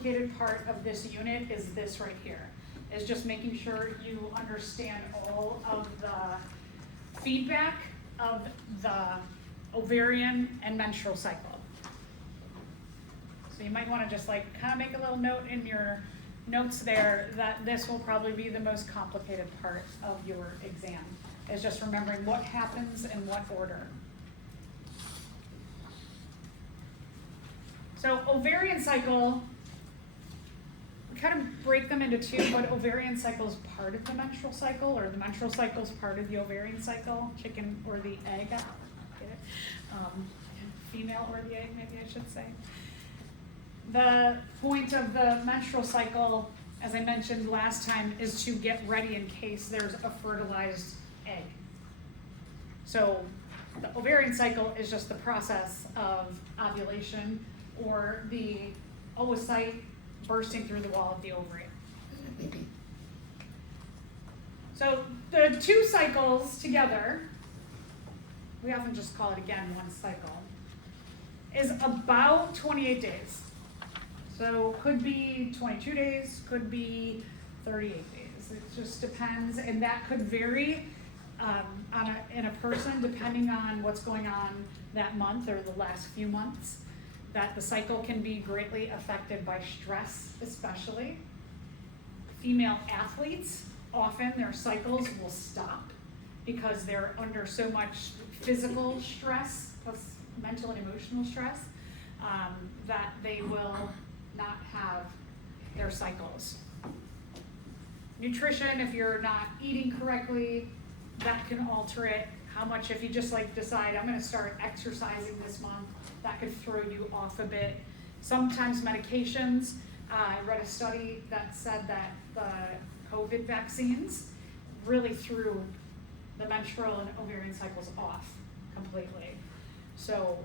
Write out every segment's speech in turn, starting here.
complicated part of this unit is this right here, is just making sure you understand all of the feedback of the ovarian and menstrual cycle. So you might want to just like kind of make a little note in your notes there that this will probably be the most complicated part of your exam, is just remembering what happens in what order. So ovarian cycle, we kind of break them into two, but ovarian cycle is part of the menstrual cycle, or the menstrual cycle is part of the ovarian cycle, chicken or the egg, get it? Female or the egg, maybe I should say. The point of the menstrual cycle, as I mentioned last time, is to get ready in case there's a fertilized egg. So the ovarian cycle is just the process of ovulation or the oocyte bursting through the wall of the ovary. So the two cycles together, we often just call it again one cycle, is about 28 days. So could be 22 days, could be 38 days. It just depends, and that could vary in a person depending on what's going on that month or the last few months. That the cycle can be greatly affected by stress, especially. Female athletes, often their cycles will stop because they're under so much physical stress plus mental and emotional stress that they will not have their cycles. Nutrition, if you're not eating correctly, that can alter it. How much, if you just like decide, I'm gonna start exercising this month, that could throw you off a bit. Sometimes medications, I read a study that said that the COVID vaccines really threw the menstrual and ovarian cycles off completely. So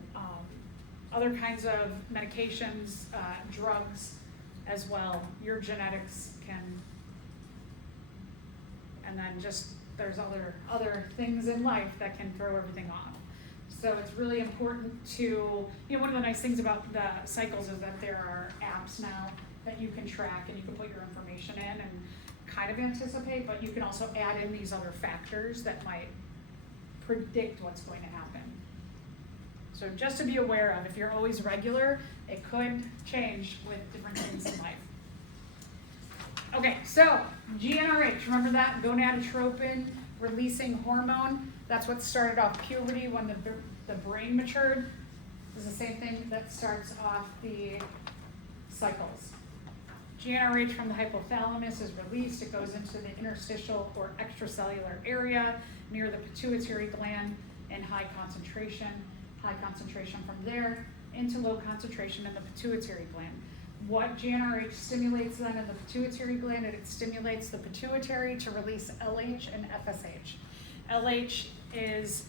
other kinds of medications, drugs as well, your genetics can, and then just there's other things in life that can throw everything off. So it's really important to, one of the nice things about the cycles is that there are apps now that you can track and you can put your information in and kind of anticipate, but you can also add in these other factors that might predict what's going to happen. So just to be aware of, if you're always regular, it could change with different things in life. Okay, so GnRH, remember that? Gonadotropin releasing hormone. That's what started off puberty when the brain matured. It's the same thing that starts off the cycles. GnRH from the hypothalamus is released. It goes into the interstitial or extracellular area near the pituitary gland in high concentration. High concentration from there into low concentration in the pituitary gland. What GnRH stimulates then in the pituitary gland? It stimulates the pituitary to release LH and FSH. LH is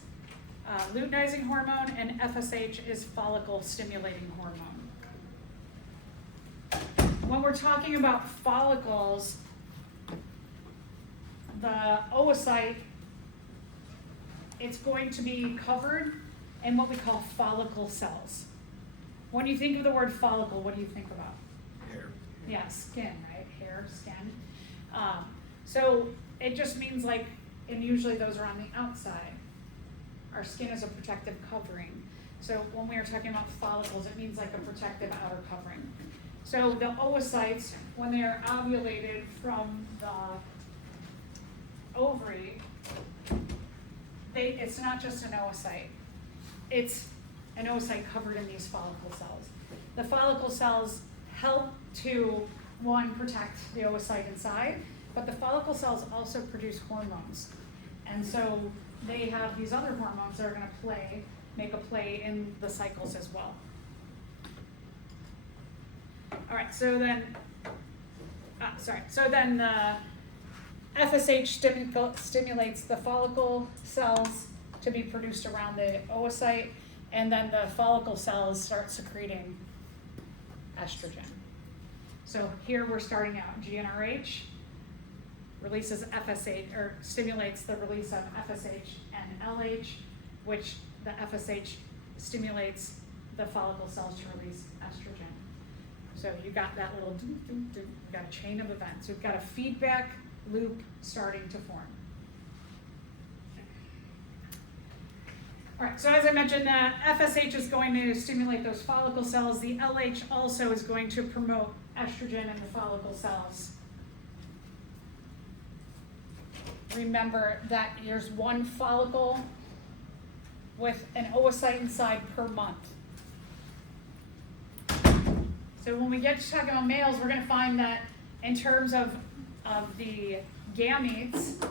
luteinizing hormone and FSH is follicle stimulating hormone. When we're talking about follicles, the oocyte, it's going to be covered in what we call follicle cells. When you think of the word follicle, what do you think about? Hair. Yeah, skin, right? Hair, skin. So it just means like, and usually those are on the outside. Our skin is a protective covering. So when we are talking about follicles, it means like a protective outer covering. So the oocytes, when they are ovulated from the ovary, it's not just an oocyte. It's an oocyte covered in these follicle cells. The follicle cells help to, one, protect the oocyte inside, but the follicle cells also produce hormones. And so they have these other hormones that are going to make a play in the cycles as well. All right, so then the FSH stimulates the follicle cells to be produced around the oocyte, and then the follicle cells start secreting estrogen. So here we're starting out. GnRH releases FSH, or stimulates the release of FSH and LH, which the FSH stimulates the follicle cells to release estrogen. So you got that little you've got a chain of events. You've got a feedback loop starting to form. All right, so as I mentioned, the FSH is going to stimulate those follicle cells. The LH also is going to promote estrogen in the follicle cells. Remember that there's one follicle with an oocyte inside per month. So when we get to talking about males, we're going to find that in terms of the gametes,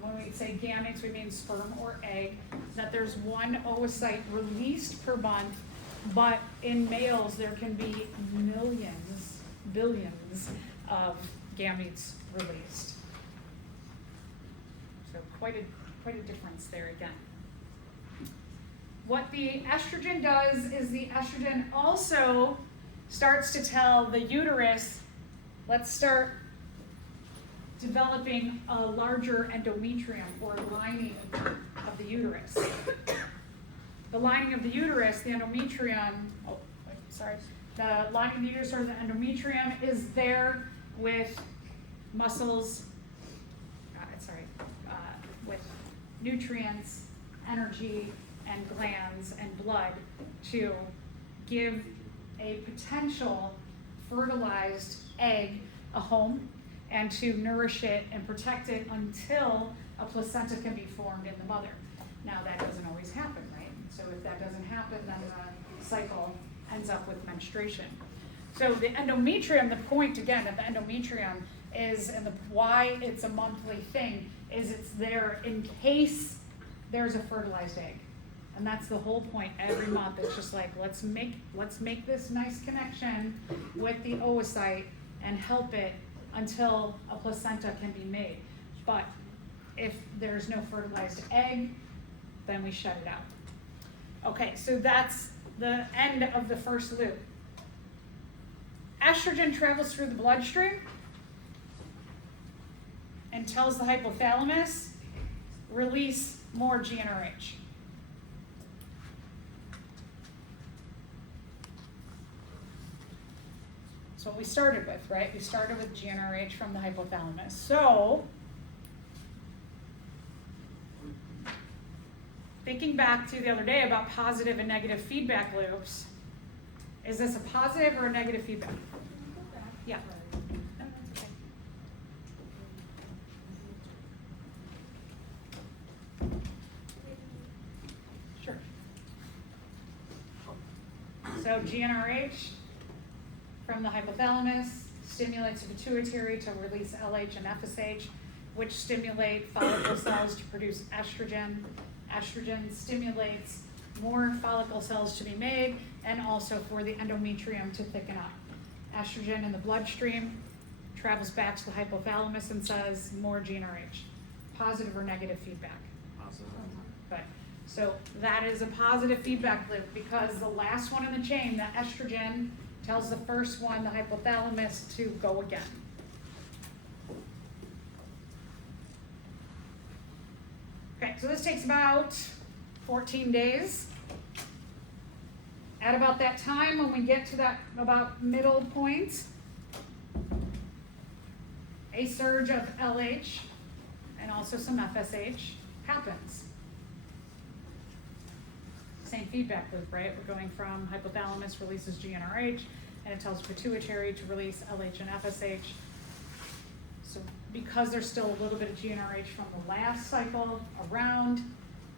when we say gametes, we mean sperm or egg, that there's one oocyte released per month, but in males there can be millions, billions of gametes released. So quite a difference there again. What the estrogen does is the estrogen also starts to tell the uterus, let's start developing a larger endometrium or lining of the uterus. The lining of the uterus, the endometrium, the lining of the uterus or the endometrium is there with muscles, with nutrients, energy, and glands and blood to give a potential fertilized egg a home and to nourish it and protect it until a placenta can be formed in the mother. Now that doesn't always happen, right? So if that doesn't happen, then the cycle ends up with menstruation. So the endometrium, the point again of the endometrium is, and why it's a monthly thing, is it's there in case there's a fertilized egg. And that's the whole point every month. It's just like, let's make this nice connection with the oocyte and help it until a placenta can be made. But if there's no fertilized egg, then we shut it out. Okay, so that's the end of the first loop. Estrogen travels through the bloodstream and tells the hypothalamus, release more GnRH. That's what we started with, right? We started with GnRH from the hypothalamus. So, thinking back to the other day about positive and negative feedback loops, is this a positive or a negative feedback? Yeah. No, that's okay. Sure. So GnRH from the hypothalamus stimulates the pituitary to release LH and FSH, which stimulate follicle cells to produce estrogen. Estrogen stimulates more follicle cells to be made and also for the endometrium to thicken up. Estrogen in the bloodstream travels back to the hypothalamus and says more GnRH. Positive or negative feedback? Positive. Good. So that is a positive feedback loop because the last one in the chain, the estrogen, tells the first one, the hypothalamus, to go again. Okay, so this takes about 14 days. At about that time, when we get to that about middle point, a surge of LH and also some FSH happens. Same feedback loop, right? We're going from hypothalamus releases GnRH and it tells pituitary to release LH and FSH. So because there's still a little bit of GnRH from the last cycle around,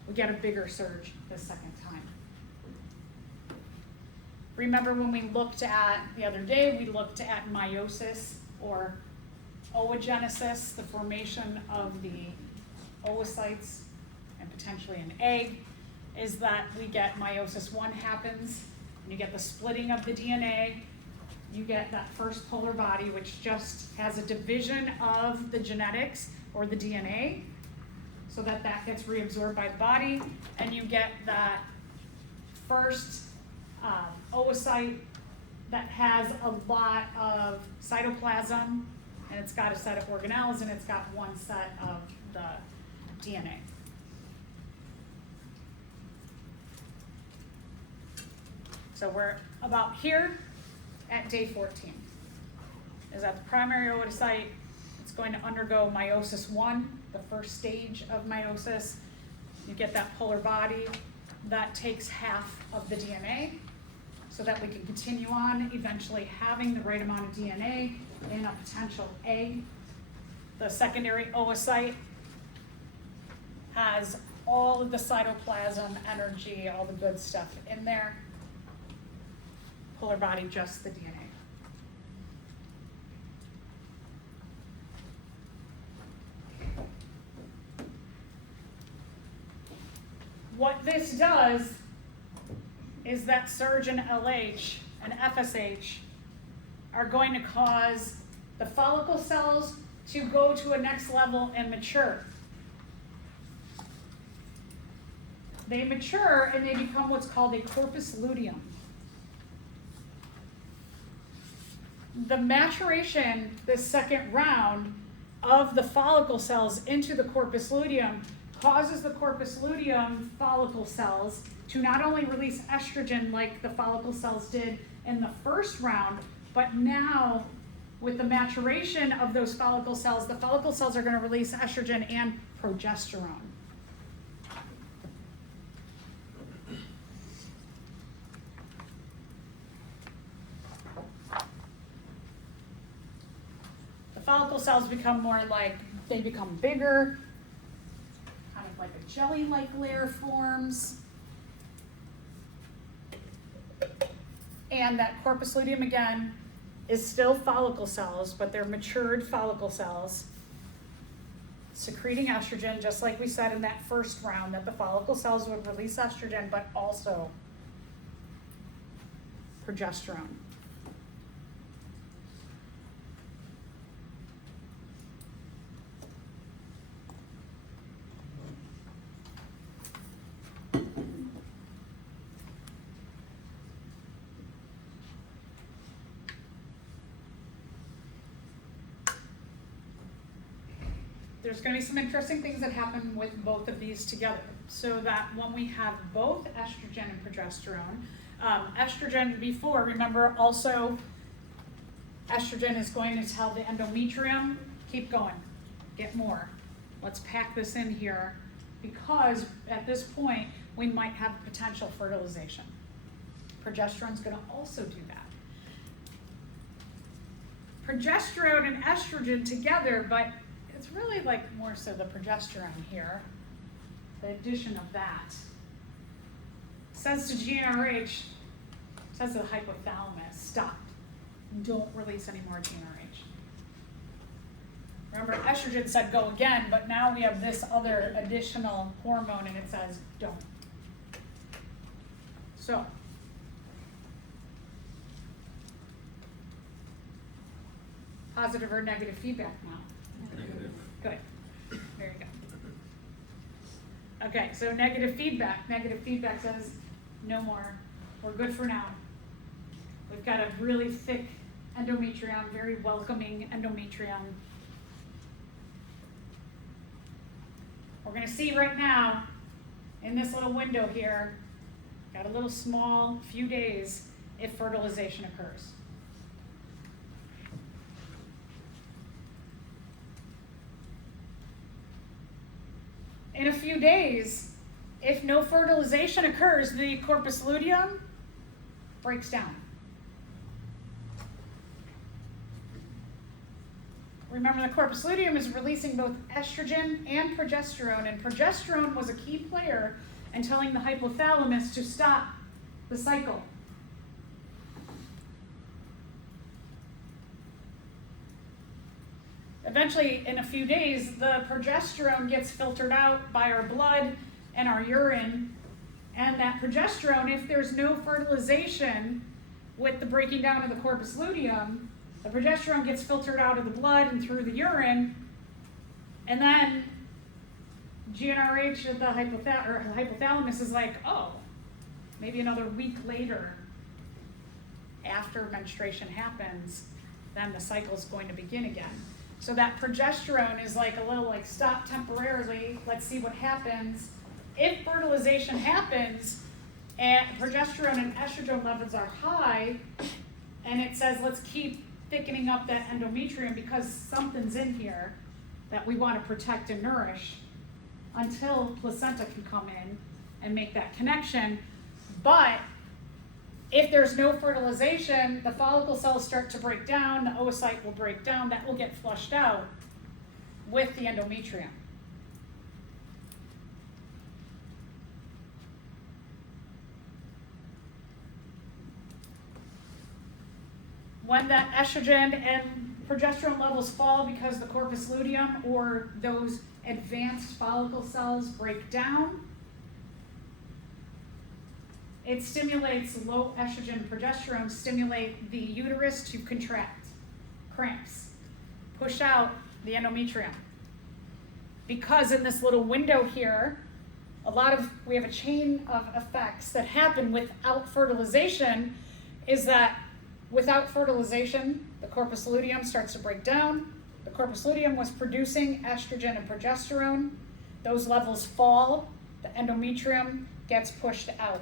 we get a bigger surge the second time. Remember when we looked at, the other day, we looked at meiosis or oogenesis, the formation of the oocytes and potentially an egg, is that we get meiosis 1 happens, and you get the splitting of the DNA, you get that first polar body, which just has a division of the genetics or the DNA, so that gets reabsorbed by the body, and you get that first oocyte that has a lot of cytoplasm, and it's got a set of organelles, and it's got one set of the DNA. So we're about here. at day 14. Is at the primary oocyte. It's going to undergo meiosis 1, the first stage of meiosis. You get that polar body. That takes half of the DNA so that we can continue on, eventually having the right amount of DNA in a potential egg. The secondary oocyte has all of the cytoplasm, energy, all the good stuff in there. Polar body, just the DNA. What this does is that surge in LH and FSH are going to cause the follicle cells to go to a next level and mature. They mature and they become what's called a corpus luteum. The maturation, this second round, of the follicle cells into the corpus luteum causes the corpus luteum follicle cells to not only release estrogen like the follicle cells did in the first round, but now with the maturation of those follicle cells, the follicle cells are going to release estrogen and progesterone. The follicle cells become more like, they become bigger, kind of like a jelly-like layer forms. And that corpus luteum again is still follicle cells, but they're matured follicle cells secreting estrogen, just like we said in that first round, that the follicle cells would release estrogen, but also progesterone. There's going to be some interesting things that happen with both of these together. So that when we have both estrogen and progesterone, estrogen before, remember also, estrogen is going to tell the endometrium, keep going, get more. Let's pack this in here, because at this point, we might have potential fertilization. Progesterone is going to also do that. Progesterone and estrogen together, but it's really like more so the progesterone here, the addition of that. Says to GnRH, says to the hypothalamus, stop, don't release any more GnRH. Remember, estrogen said go again, but now we have this other additional hormone and it says don't. So, positive or negative feedback now? Negative. Good. Very good. Okay, so negative feedback. Negative feedback says no more. We're good for now. We've got a really thick endometrium, very welcoming endometrium. We're going to see right now in this little window here, got a little small few days if fertilization occurs. In a few days, if no fertilization occurs, the corpus luteum breaks down. Remember, the corpus luteum is releasing both estrogen and progesterone was a key player in telling the hypothalamus to stop the cycle. Eventually, in a few days, the progesterone gets filtered out by our blood and our urine, and that progesterone, if there's no fertilization with the breaking down of the corpus luteum, the progesterone gets filtered out of the blood and through the urine, and then GnRH at the hypothalamus is like, oh, maybe another week later, after menstruation happens, then the cycle is going to begin again. So that progesterone is like a little like stop temporarily, let's see what happens. If fertilization happens and progesterone and estrogen levels are high And it says, let's keep thickening up that endometrium because something's in here that we want to protect and nourish until placenta can come in and make that connection. But if there's no fertilization, the follicle cells start to break down, the oocyte will break down, that will get flushed out with the endometrium. When that estrogen and progesterone levels fall because the corpus luteum or those advanced follicle cells break down, it stimulates low estrogen and progesterone, stimulate the uterus to contract, cramps, push out the endometrium. Because in this little window here, we have a chain of effects that happen without fertilization, is that without fertilization, the corpus luteum starts to break down. The corpus luteum was producing estrogen and progesterone. Those levels fall, the endometrium gets pushed out.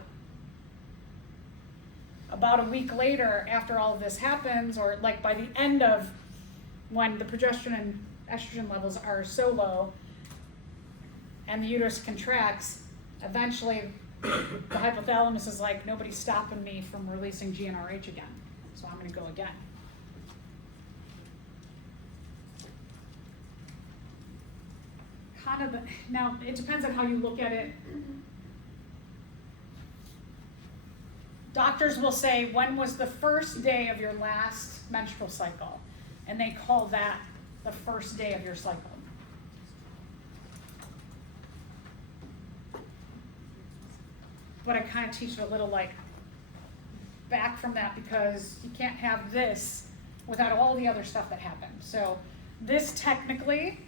About a week later, after all of this happens, or like by the end of when the progesterone and estrogen levels are so low and the uterus contracts, eventually the hypothalamus is like, nobody's stopping me from releasing GnRH again, so I'm going to go again. Now, it depends on how you look at it. Doctors will say, when was the first day of your last menstrual cycle? And they call that the first day of your cycle. But I kind of teach it a little like back from that because you can't have this without all the other stuff that happened. So this technically,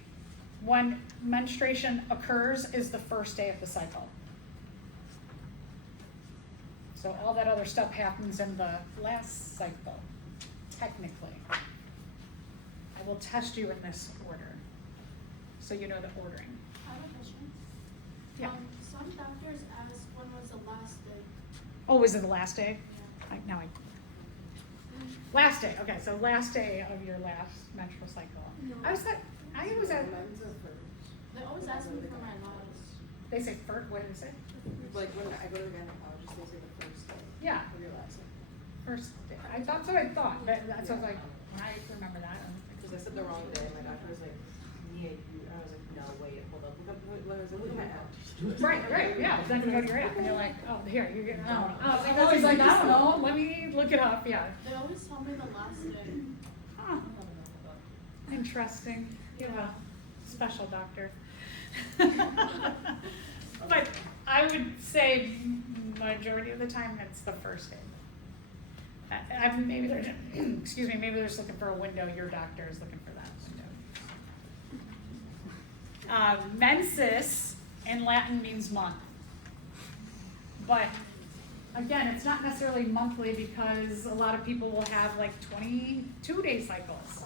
when menstruation occurs, is the first day of the cycle. So all that other stuff happens in the last cycle, technically. I will test you in this order, so you know the ordering. I have a question. Yeah. Some doctors ask when was the last day. Oh, is it the last day? Yeah. Last day, okay, so last day of your last menstrual cycle. No. I was at, They always ask me for my last. they say first, what did it say? Like when I go to the gynecologist, they say the first day Yeah, of your last cycle. first day. That's what I thought, but that's what I was like, I remember that. Because I said the wrong day, my doctor was like, yeah, you, I was like, no, wait, hold up, look at my app. Right, yeah, then you go to your app and you're like, oh, here, you're getting, oh. I I was like, I don't know, let me look it up, yeah. They always tell me the last day. Huh. Interesting, you have a special doctor. But I would say majority of the time it's the first day. Maybe they're, excuse me, maybe they're just looking for a window, your doctor is looking for that window. Mensis in Latin means month. But again, it's not necessarily monthly because a lot of people will have like 22-day cycles.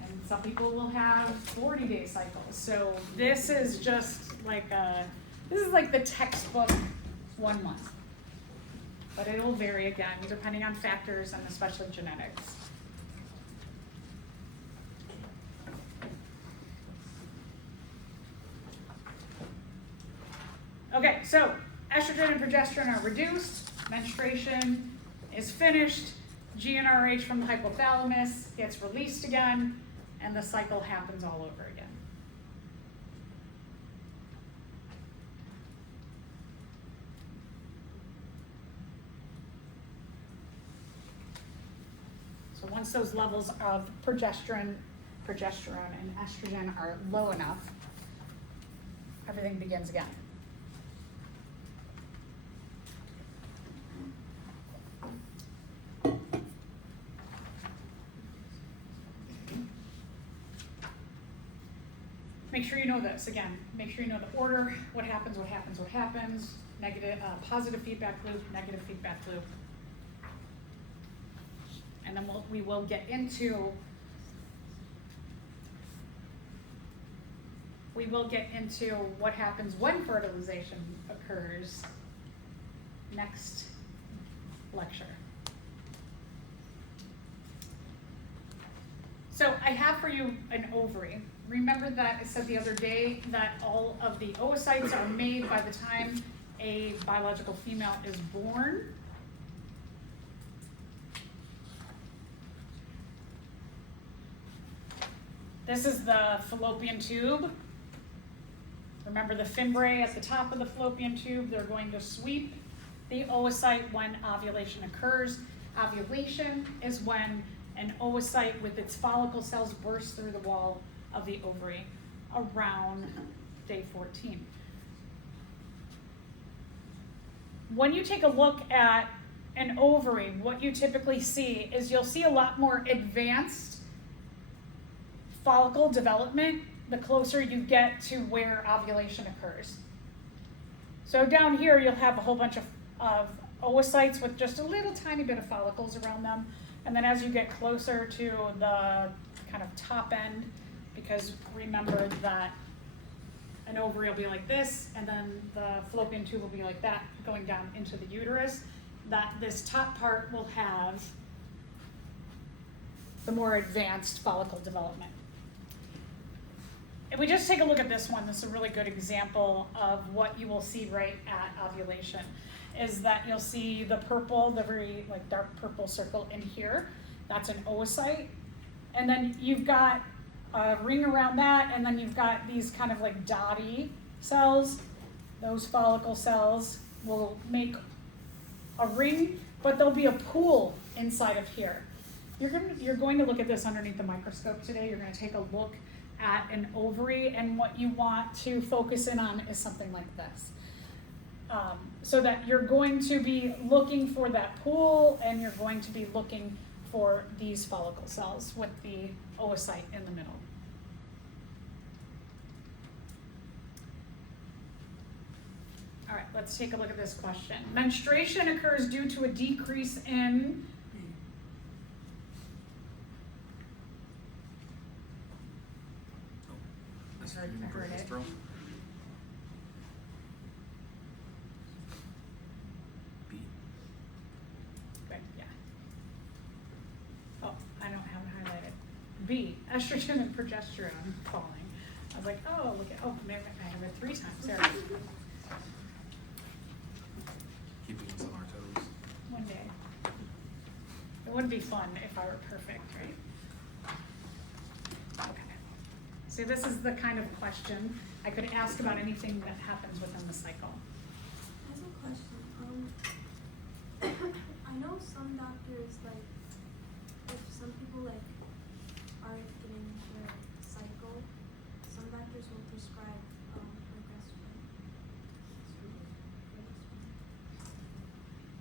And some people will have 40-day cycles. So this is just like the textbook 1 month. But it'll vary again, depending on factors and especially genetics. Okay, so estrogen and progesterone are reduced, menstruation is finished, GnRH from the hypothalamus gets released again, and the cycle happens all over again. So once those levels of progesterone and estrogen are low enough, everything begins again. Make sure you know this, again, make sure you know the order, what happens, negative, positive feedback loop, negative feedback loop. And then we will get into what happens when fertilization occurs next lecture. So I have for you an ovary. Remember that I said the other day that all of the oocytes are made by the time a biological female is born? This is the fallopian tube. Remember the fimbriae at the top of the fallopian tube? They're going to sweep the oocyte when ovulation occurs. Ovulation is when an oocyte with its follicle cells bursts through the wall of the ovary around day 14. When you take a look at an ovary, what you typically see is you'll see a lot more advanced follicle development the closer you get to where ovulation occurs. So down here you'll have a whole bunch of oocytes with just a little tiny bit of follicles around them. And then as you get closer to the kind of top end, because remember that an ovary will be like this, and then the fallopian tube will be like that, going down into the uterus, that this top part will have the more advanced follicle development. If we just take a look at this one, this is a really good example of what you will see right at ovulation, is that you'll see the purple, the very like dark purple circle in here. That's an oocyte. And then you've got a ring around that, and then you've got these kind of like dotty cells. Those follicle cells will make a ring, but there'll be a pool inside of here. You're going to look at this underneath the microscope today. You're going to take a look at an ovary, and what you want to focus in on is something like this. So that you're going to be looking for that pool, and you're going to be looking for these follicle cells with the oocyte in the middle. All right, let's take a look at this question. Menstruation occurs due to a decrease in I heard it. B. Good, yeah. Oh, I don't have it highlighted. B, estrogen and progesterone falling. I was like, oh, look at, oh, maybe I have it 3 times. There. Keeping us on our toes. One day. It would be fun if I were perfect, right? Okay. So this is the kind of question I could ask about anything that happens within the cycle. I have a question. I know some doctors, like, if some people, like, aren't getting their cycle, some doctors will prescribe progesterone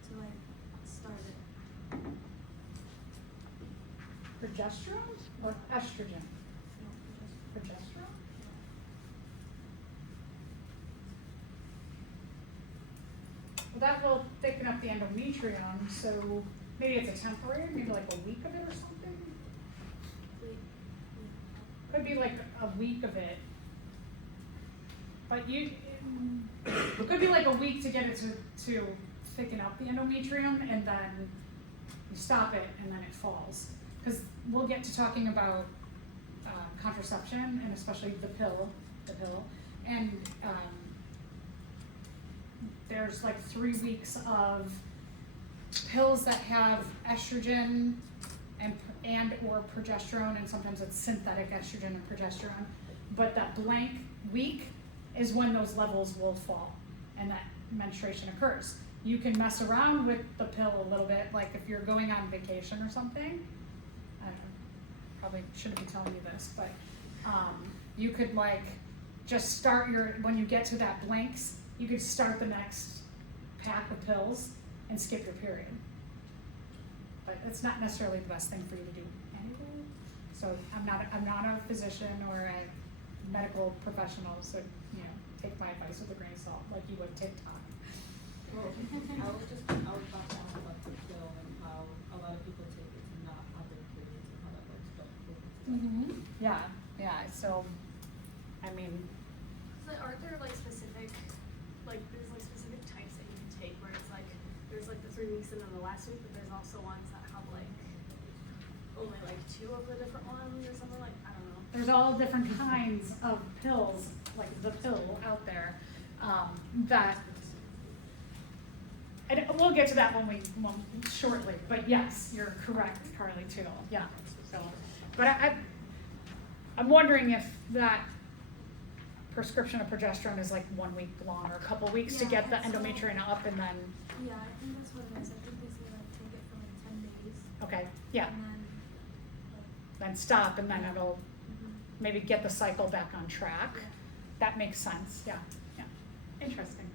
to, like, start it. Progesterone or estrogen? No, progesterone. Progesterone? Well, that will thicken up the endometrium, so maybe it's a temporary, maybe like a week of it or something? Wait, Could be like a week of it. But it could be like a week to get it to thicken up the endometrium, and then you stop it and then it falls. Because we'll get to talking about contraception, and especially the pill, and there's like 3 weeks of pills that have estrogen and or progesterone, and sometimes it's synthetic estrogen and progesterone, but that blank week is when those levels will fall and that menstruation occurs. You can mess around with the pill a little bit, like if you're going on vacation or something. I don't know, probably shouldn't be telling you this, but you could like just start when you get to that blanks, you could start the next pack of pills and skip your period. But it's not necessarily the best thing for you to do anyway. So I'm not a physician or a medical professional, so take my advice with a grain of salt, like you would TikTok. Well, I was about to ask about the pill and how a lot of people take it to not have their periods and how that works, but we'll get to that. Yeah, so, I mean, So aren't there like specific, like there's like specific types that you can take where it's like, there's like the 3 weeks and then the last week, but there's also ones that have like only like 2 of the different ones? there's all different kinds of pills, like the pill out there, that, and we'll get to that shortly, but yes, you're correct, Carly, too, yeah, so, but I'm wondering if that prescription of progesterone is like 1 week long or a couple weeks to Yeah, get the that's all. endometrium up and then, Yeah, I think that's what it is. I think they say like take it for like 10 days. okay, yeah, And then then stop and then it'll mhm. maybe get the cycle back on track. Yeah. That makes sense, yeah, yeah, interesting.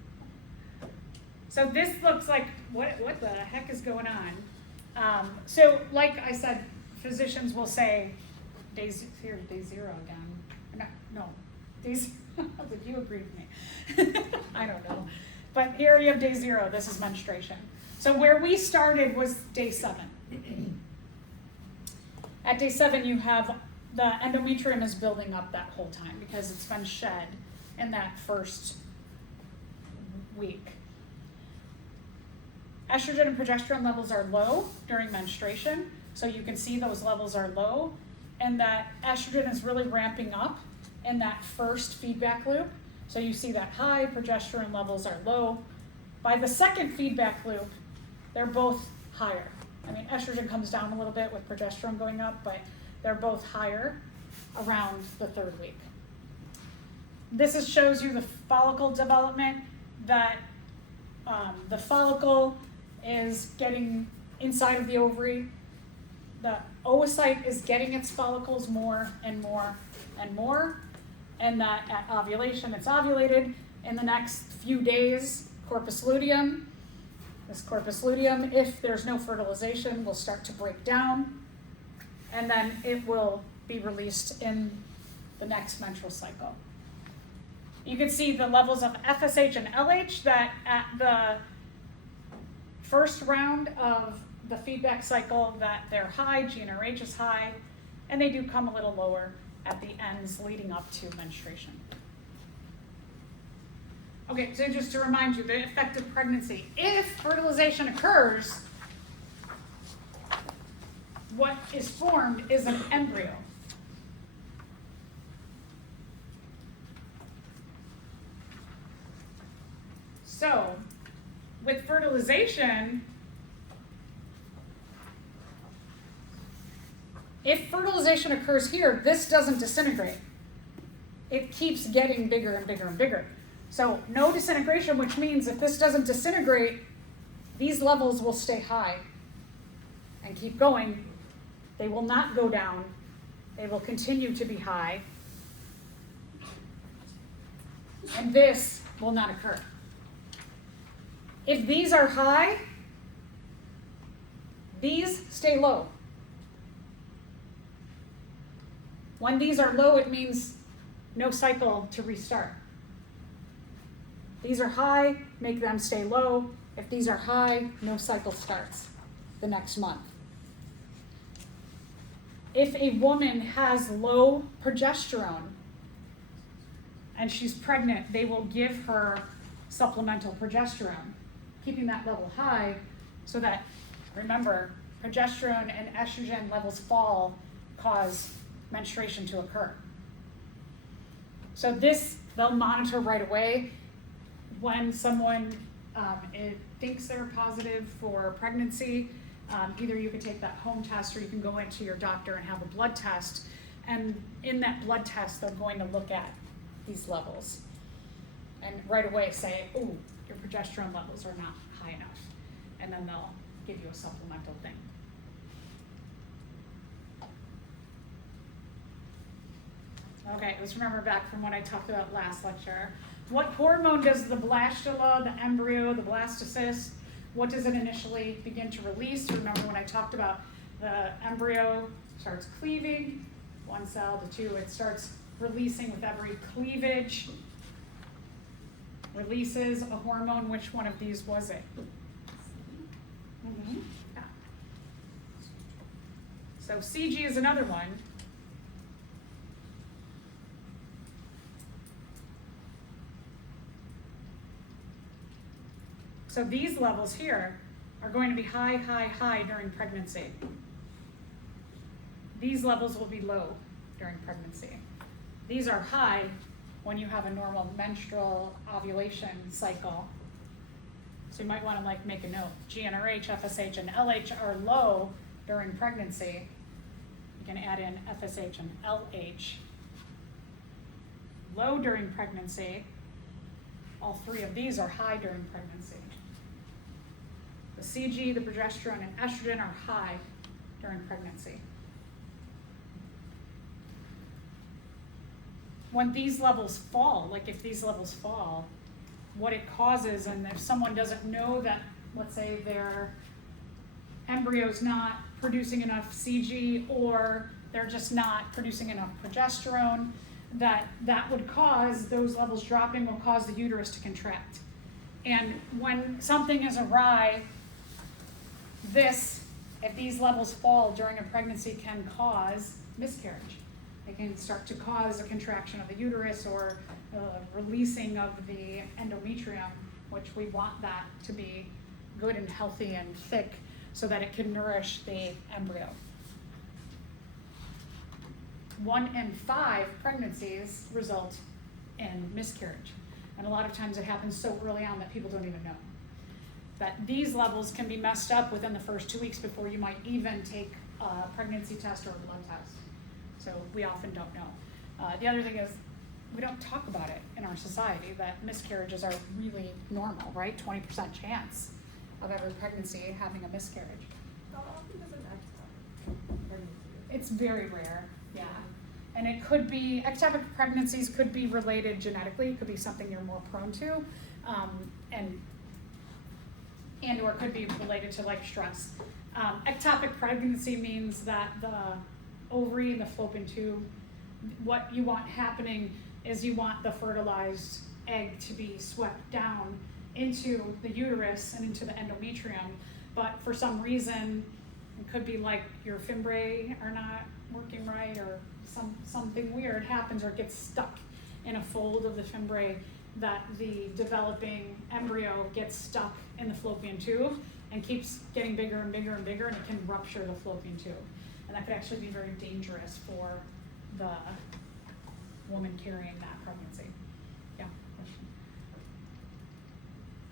So this looks like, what the heck is going on? So like I said, physicians will say, day zero again. No, day zero, but you agreed with me. I don't know. But here you have day 0, this is menstruation. So where we started was day 7. At day 7, you have the endometrium is building up that whole time because it's been shed in that first week. Estrogen and progesterone levels are low during menstruation, so you can see those levels are low, and that estrogen is really ramping up in that first feedback loop. So you see that high, progesterone levels are low. By the second feedback loop, they're both higher. I mean, estrogen comes down a little bit with progesterone going up, but they're both higher around the 3rd week. This shows you the follicle development, that the follicle is getting inside of the ovary. The oocyte is getting its follicles more and more and more, and that at ovulation it's ovulated. In the next few days, corpus luteum, this corpus luteum, if there's no fertilization, will start to break down, and then it will be released in the next menstrual cycle. You can see the levels of FSH and LH that at the first round of the feedback cycle that they're high, GnRH is high, and they do come a little lower at the ends leading up to menstruation. Okay, so just to remind you, the effect of pregnancy. If fertilization occurs, what is formed is an embryo. So, with fertilization, if fertilization occurs here, this doesn't disintegrate. It keeps getting bigger and bigger and bigger. So no disintegration, which means if this doesn't disintegrate, these levels will stay high and keep going. They will not go down. They will continue to be high. And this will not occur. If these are high, these stay low. When these are low, it means no cycle to restart. These are high, make them stay low. If these are high, no cycle starts the next month. If a woman has low progesterone and she's pregnant, they will give her supplemental progesterone, keeping that level high so that, remember, progesterone and estrogen levels fall cause menstruation to occur. So this, they'll monitor right away. When someone thinks they're positive for pregnancy, either you can take that home test or you can go into your doctor and have a blood test. And in that blood test, they're going to look at these levels and right away say, oh, your progesterone levels are not high enough. And then they'll give you a supplemental thing. Okay, let's remember back from what I talked about last lecture. What hormone does the blastula, the embryo, the blastocyst, what does it initially begin to release? Remember when I talked about the embryo starts cleaving, 1 cell to 2, it starts releasing with every cleavage, releases a hormone. Which one of these was it? Mm-hmm. Yeah. So CG is another one. So these levels here are going to be high, high, high during pregnancy. These levels will be low during pregnancy. These are high when you have a normal menstrual ovulation cycle. So you might want to like make a note. GnRH, FSH, and LH are low during pregnancy. You can add in FSH and LH. Low during pregnancy. All three of these are high during pregnancy. The CG, the progesterone, and estrogen are high during pregnancy. When these levels fall, like if these levels fall, what it causes, and if someone doesn't know that, let's say their embryo's not producing enough CG or they're just not producing enough progesterone, that would cause, those levels dropping will cause the uterus to contract. And when something is awry, if these levels fall during a pregnancy, can cause miscarriage. It can start to cause a contraction of the uterus or releasing of the endometrium, which we want that to be good and healthy and thick so that it can nourish the embryo. 1 in 5 pregnancies result in miscarriage. And a lot of times it happens so early on that people don't even know. That these levels can be messed up within the first 2 weeks before you might even take a pregnancy test or a blood test. So we often don't know. The other thing is, we don't talk about it in our society, that miscarriages are really normal, right? 20% chance of every pregnancy having a miscarriage. How often does an ectopic pregnancy? It's very rare, yeah. And it could be, ectopic pregnancies could be related genetically, it could be something you're more prone to, and or could be related to like stress. Ectopic pregnancy means that the ovary and the fallopian tube, what you want happening is you want the fertilized egg to be swept down into the uterus and into the endometrium, but for some reason, it could be like your fimbriae are not working right, or something weird happens, or it gets stuck in a fold of the fimbriae, that the developing embryo gets stuck in the fallopian tube and keeps getting bigger and bigger and bigger, and it can rupture the fallopian tube. And that could actually be very dangerous for the woman carrying that pregnancy. Yeah, question.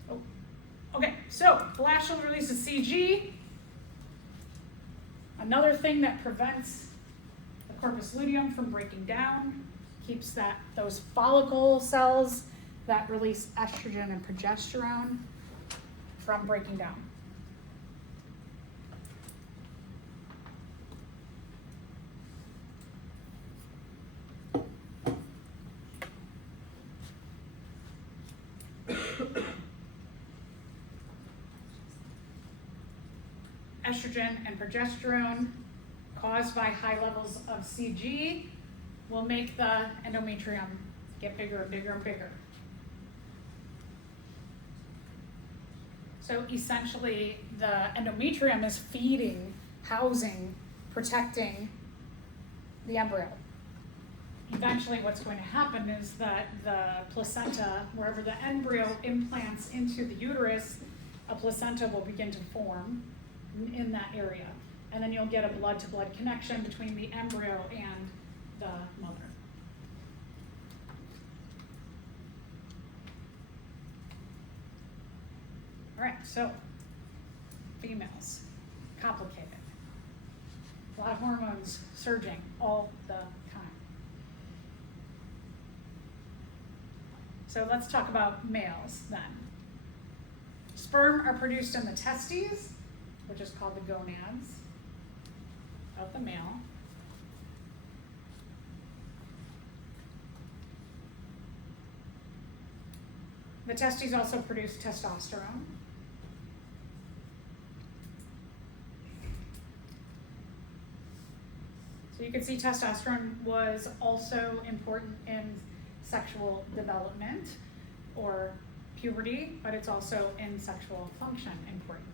Oh, okay, so blast shoulder releases CG. Another thing that prevents the corpus luteum from breaking down, keeps those follicle cells that release estrogen and progesterone from breaking down. Estrogen and progesterone caused by high levels of CG will make the endometrium get bigger and bigger and bigger. So essentially, the endometrium is feeding, housing, protecting the embryo. Eventually what's going to happen is that the placenta, wherever the embryo implants into the uterus, a placenta will begin to form in that area. And then you'll get a blood-to-blood connection between the embryo and the mother. All right, so females, complicated. A lot of hormones surging all the time. So let's talk about males then. Sperm are produced in the testes, which is called the gonads of the male. The testes also produce testosterone. So you can see testosterone was also important in sexual development or puberty, but it's also in sexual function important.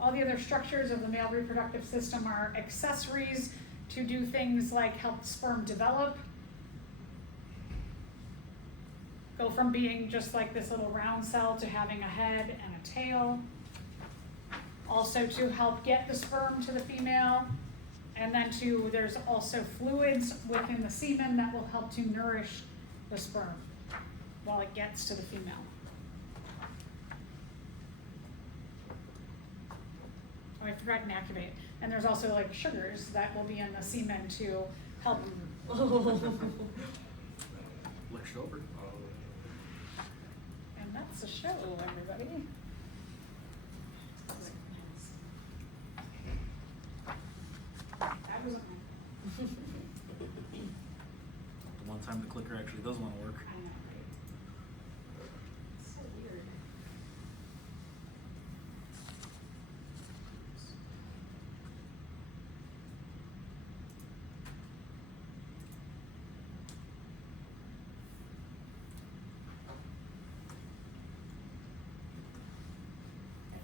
All the other structures of the male reproductive system are accessories to do things like help sperm develop, go from being just like this little round cell to having a head and a tail. also to help get the sperm to the female. And then there's also fluids within the semen that will help to nourish the sperm while it gets to the female. Oh, I forgot to activate. And there's also like sugars that will be in the semen to help. Lectured over. And that's the show, everybody. That wasn't mine. The one time the clicker actually does want to work. I know, right? It's so weird.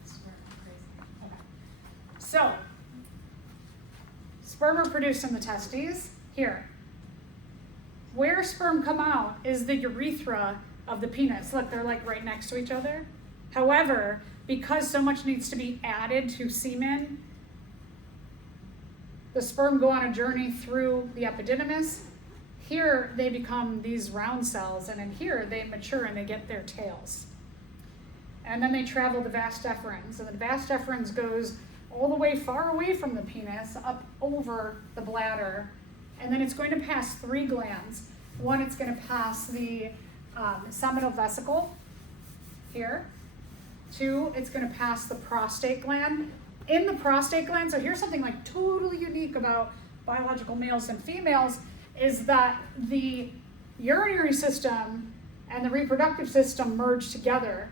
It's crazy. Okay. So, sperm are produced in the testes. Here. Where sperm come out is the urethra of the penis. Look, they're like right next to each other. However, because so much needs to be added to semen, the sperm go on a journey through the epididymis. Here they become these round cells, and in here they mature and they get their tails. And then they travel the vas deferens, and the vas deferens goes all the way far away from the penis, up over the bladder, and then it's going to pass 3 glands. One, it's going to pass the seminal vesicle here. 2, it's going to pass the prostate gland. In the prostate gland, so here's something like totally unique about biological males and females, is that the urinary system and the reproductive system merge together.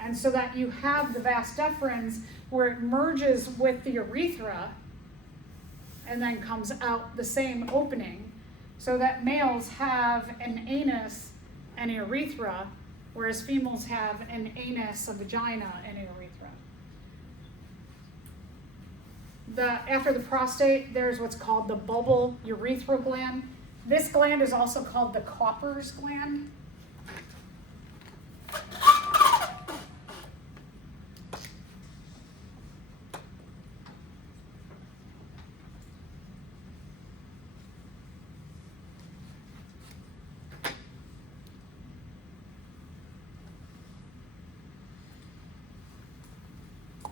And so that you have the vas deferens where it merges with the urethra and then comes out the same opening, so that males have an anus and a urethra, whereas females have an anus, a vagina, and a urethra. After the prostate, there's what's called the bulbal urethral gland. This gland is also called the Copper's gland.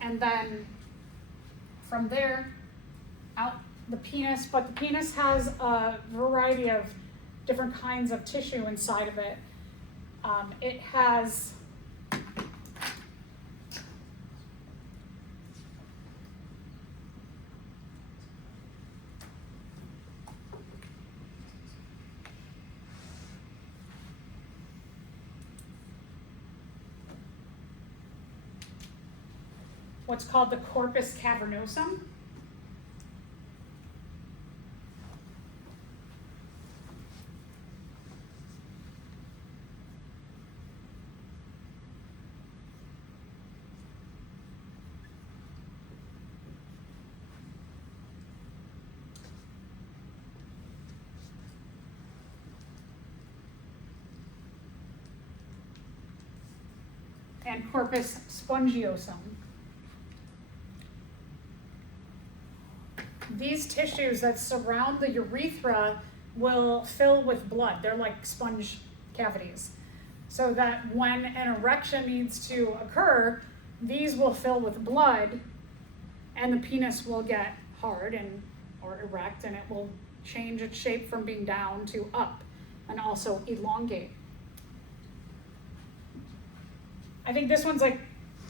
And then from there, out the penis, but the penis has a variety of different kinds of tissue inside of it. It has what's called the corpus cavernosum. And corpus spongiosum. These tissues that surround the urethra will fill with blood. They're like sponge cavities. So that when an erection needs to occur, these will fill with blood and the penis will get hard or erect, and it will change its shape from being down to up and also elongate. I think this one's like,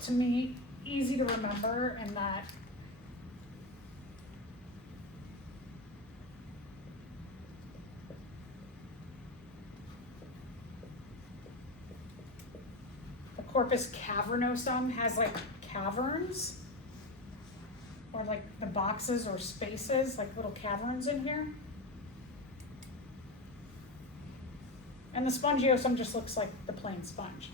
to me, easy to remember, in that the corpus cavernosum has like caverns, or like the boxes or spaces, like little caverns in here. And the spongiosum just looks like the plain sponge.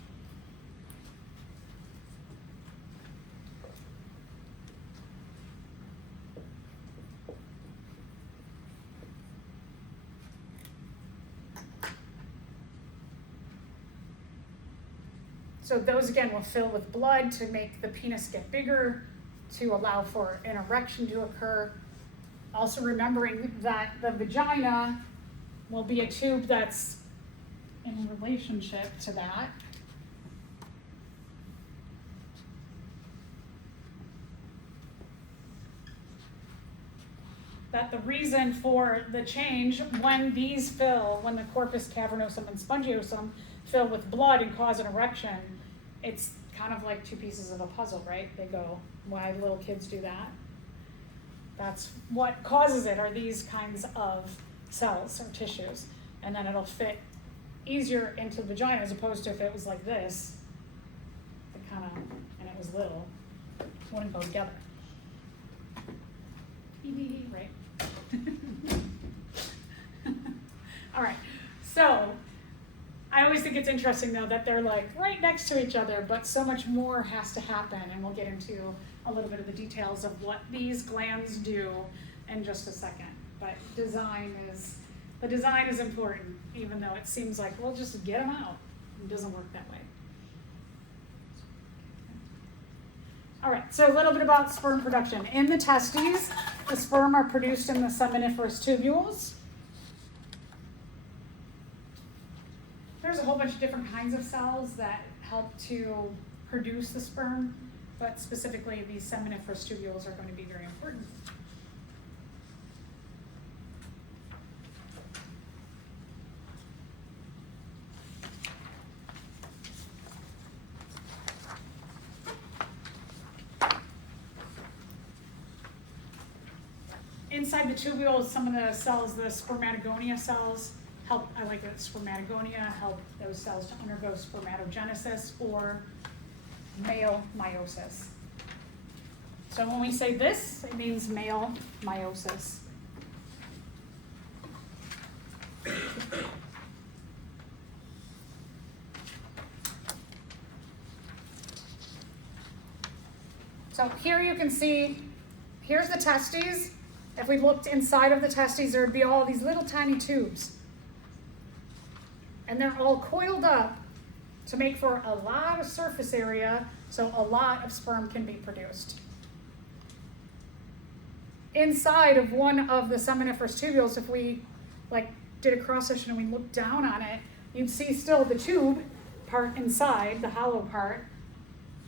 So those again will fill with blood to make the penis get bigger, to allow for an erection to occur. Also remembering that the vagina will be a tube that's in relationship to that. That the reason for the change, when these fill, when the corpus cavernosum and spongiosum fill with blood and cause an erection, it's kind of like two pieces of a puzzle, right? They go, why little kids do that? That's what causes it, are these kinds of cells or tissues. And then it'll fit easier into the vagina, as opposed to if it was like this, it kind of, and it was little, it wouldn't go together. Right? All right, so I always think it's interesting though that they're like right next to each other, but so much more has to happen, and we'll get into a little bit of the details of what these glands do in just a second. But the design is important, even though it seems like we'll just get them out. It doesn't work that way. All right, so a little bit about sperm production. In the testes, the sperm are produced in the seminiferous tubules. There's a whole bunch of different kinds of cells that help to produce the sperm, but specifically these seminiferous tubules are going to be very important. Inside the tubules, some of the cells, the spermatogonia cells, help, I like it, spermatogonia, help those cells to undergo spermatogenesis or male meiosis. So when we say this, it means male meiosis. So here you can see, here's the testes. If we looked inside of the testes, there would be all these little tiny tubes. And they're all coiled up to make for a lot of surface area, so a lot of sperm can be produced. Inside of one of the seminiferous tubules, if we did a cross section and we looked down on it, you'd see still the tube part inside, the hollow part,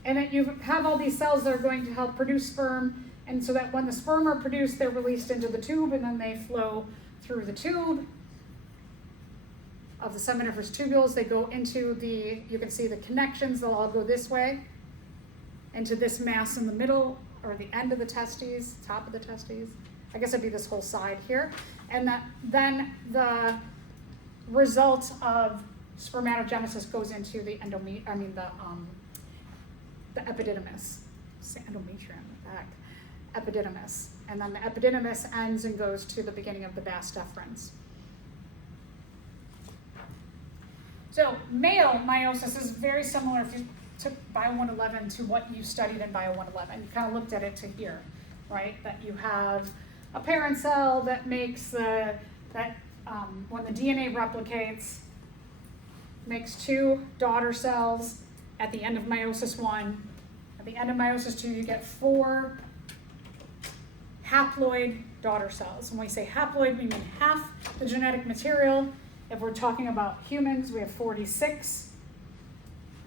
and that you have all these cells that are going to help produce sperm. And so that when the sperm are produced, they're released into the tube, and then they flow through the tube of the seminiferous tubules. They go into the, you can see the connections, they'll all go this way, into this mass in the middle, or the end of the testes, top of the testes. I guess it'd be this whole side here. And then the result of spermatogenesis goes into the the epididymis. Say endometrium, what the heck? Epididymis, and then the epididymis ends and goes to the beginning of the vas deferens. So male meiosis is very similar if you took Bio 111 to what you studied in Bio 111. You kind of looked at it to here, right? That you have a parent cell that makes when the DNA replicates, makes two daughter cells at the end of meiosis 1. At the end of meiosis 2, you get 4 haploid daughter cells. When we say haploid, we mean half the genetic material. If we're talking about humans, we have 46,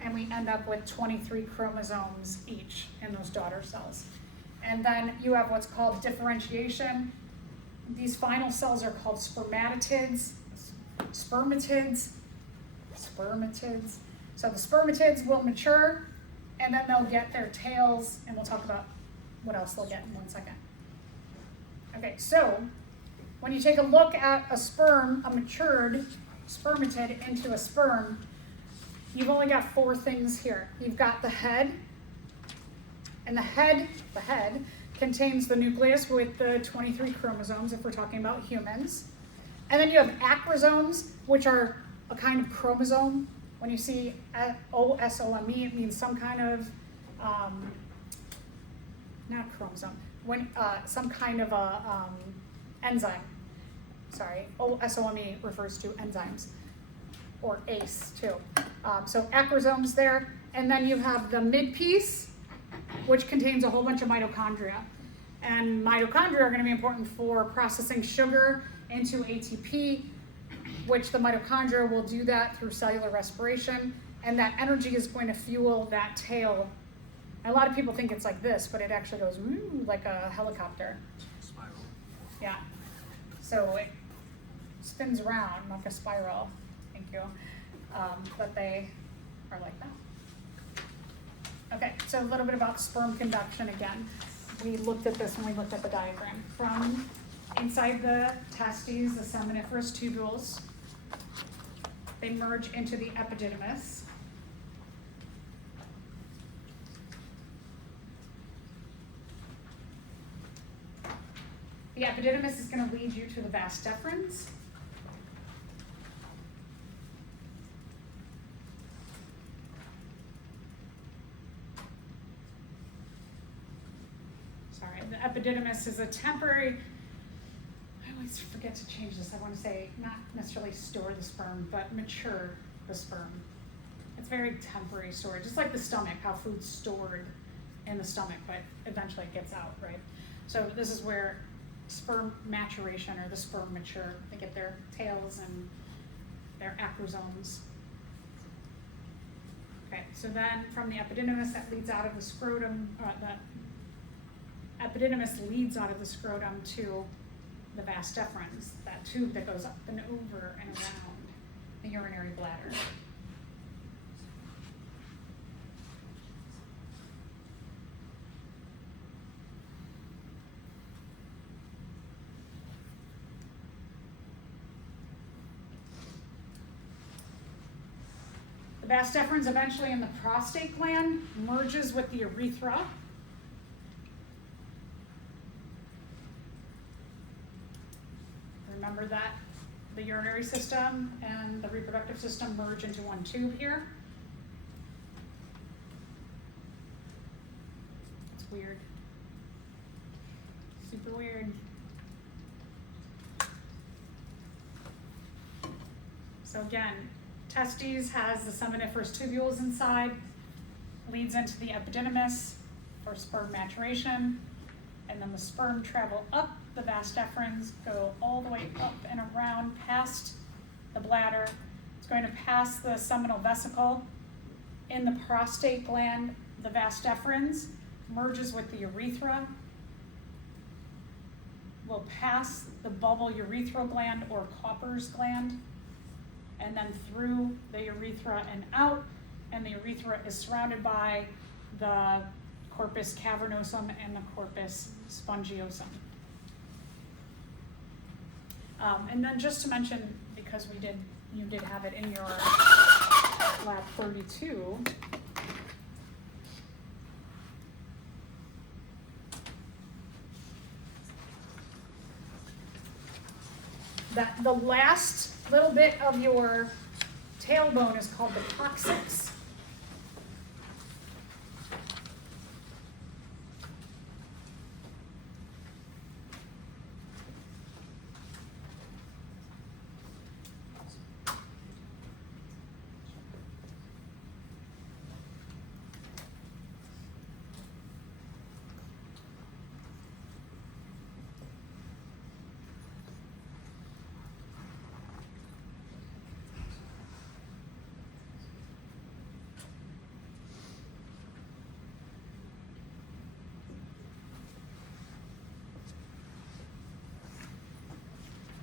and we end up with 23 chromosomes each in those daughter cells. And then you have what's called differentiation. These final cells are called spermatids. So the spermatids will mature, and then they'll get their tails, and we'll talk about what else they'll get in 1 second. Okay, so when you take a look at a sperm, a matured spermatid into a sperm, you've only got 4 things here. You've got the head, and the head contains the nucleus with the 23 chromosomes if we're talking about humans. And then you have acrosomes, which are a kind of chromosome. When you see OSOME, it means some kind of, not chromosome, some kind of a enzyme. Sorry, OSOME refers to enzymes, or ACE too. So acrosomes there, and then you have the mid piece, which contains a whole bunch of mitochondria. And mitochondria are going to be important for processing sugar into ATP, which the mitochondria will do that through cellular respiration, and that energy is going to fuel that tail. A lot of people think it's like this, but it actually goes woo, like a helicopter. Spiral. Yeah. So it spins around like a spiral. Thank you. But they are like that. Okay, so a little bit about sperm conduction again. We looked at this when we looked at the diagram. From inside the testes, the seminiferous tubules, they merge into the epididymis. The epididymis is going to lead you to the vas deferens. Sorry, the epididymis is a temporary, I always forget to change this, I want to say not necessarily store the sperm, but mature the sperm. It's very temporary storage, just like the stomach, how food's stored in the stomach, but eventually it gets out, right? So this is where sperm maturation, or the sperm mature. They get their tails and their acrosomes. Okay, so then from the epididymis that leads out of the scrotum, the epididymis leads out of the scrotum to the vas deferens, that tube that goes up and over and around the urinary bladder. The vas deferens eventually in the prostate gland merges with the urethra. Remember that the urinary system and the reproductive system merge into one tube here. It's weird. Super weird. So again, testes has the seminiferous tubules inside, leads into the epididymis for sperm maturation, and then the sperm travel up the vas deferens, go all the way up and around past the bladder. It's going to pass the seminal vesicle in the prostate gland. The vas deferens merges with the urethra, will pass the bulbal urethral gland or Copper's gland, and then through the urethra and out, and the urethra is surrounded by the corpus cavernosum and the corpus spongiosum. And then just to mention, because you did have it in your lab 32, that the last little bit of your tailbone is called the coccyx.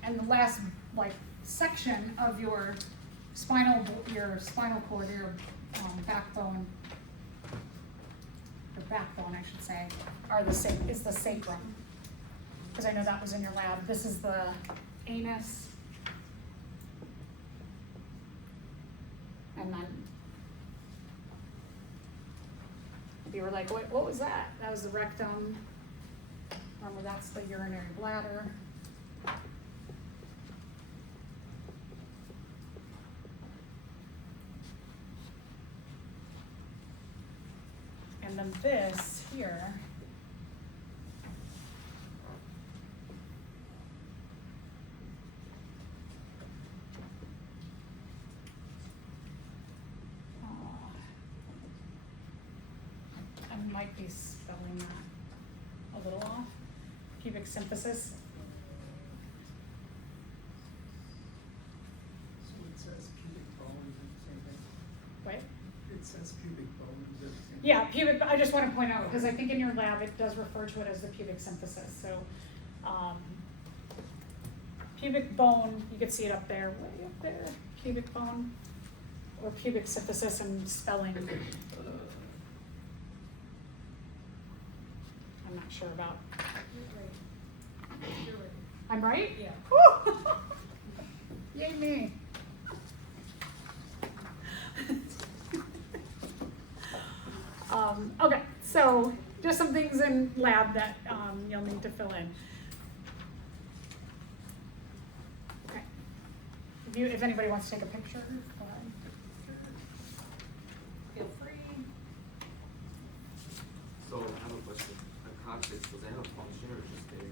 And the last section of your spinal cord, your backbone, I should say, is the sacrum. Because I know that was in your lab. This is the anus. And then you were like, what was that? That was the rectum. Remember, that's the urinary bladder. And then this here I might be spelling that a little off. Pubic symphysis. So it says pubic bone, is it the same thing? Right? It says pubic bone, is it the same thing? Yeah, pubic, I just want to point out, because I think in your lab it does refer to it as the pubic symphysis, so, pubic bone, you can see it up there, way up there, pubic bone, or pubic symphysis and spelling. I'm not sure about. You're right. I'm right? Yeah. Woo! Yay me. Okay, so just some things in lab that you'll need to fill in. Okay. If anybody wants to take a picture, go ahead. Feel free. So I have a question. The coccyx, does it have a function or just there?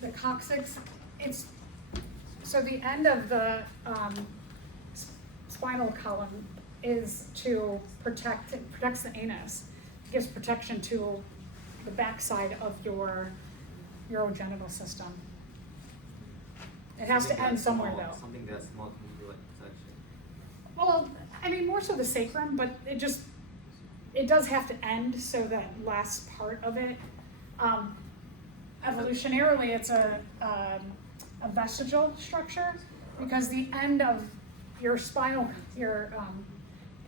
The coccyx, it's, so the end of the spinal column is to protect, it protects the anus. It gives protection to the backside of your urogenital system. It has to Something end that somewhere small- though. Something that small can be like protection. Well, I mean, more so the sacrum, but it does have to end, so that last part of it. Evolutionarily, it's a vestigial structure, because the end of your spinal, your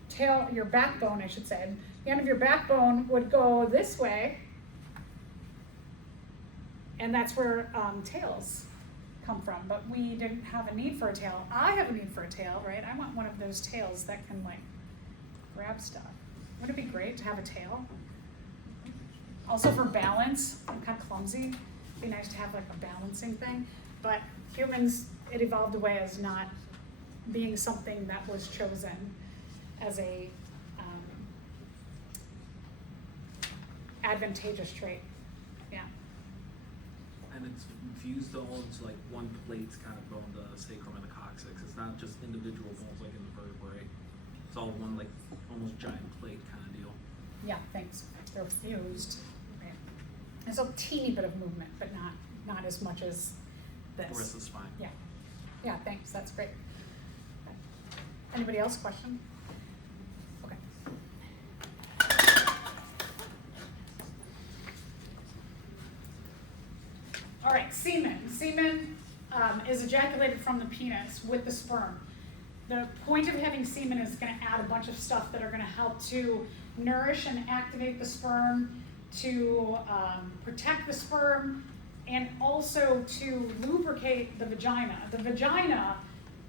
tail, your backbone, I should say, the end of your backbone would go this way, and that's where tails come from, but we didn't have a need for a tail. I have a need for a tail, right? I want one of those tails that can like grab stuff. Wouldn't it be great to have a tail? Also for balance, I'm kind of clumsy. It'd be nice to have like a balancing thing, but humans, it evolved away as not being something that was chosen as a advantageous trait. Yeah. And it's fused all into like one plate's kind of bone, the sacrum and the coccyx. It's not just individual bones like in the vertebrae. It's all one like almost giant plate kind of deal. Yeah, thanks. They're fused. Right. There's a teeny bit of movement, but not as much as this. The rest of the spine. Yeah. Yeah, thanks. That's great. Anybody else question? Okay. All right, semen. Semen is ejaculated from the penis with the sperm. The point of having semen is going to add a bunch of stuff that are going to help to nourish and activate the sperm, to protect the sperm, and also to lubricate the vagina. The vagina,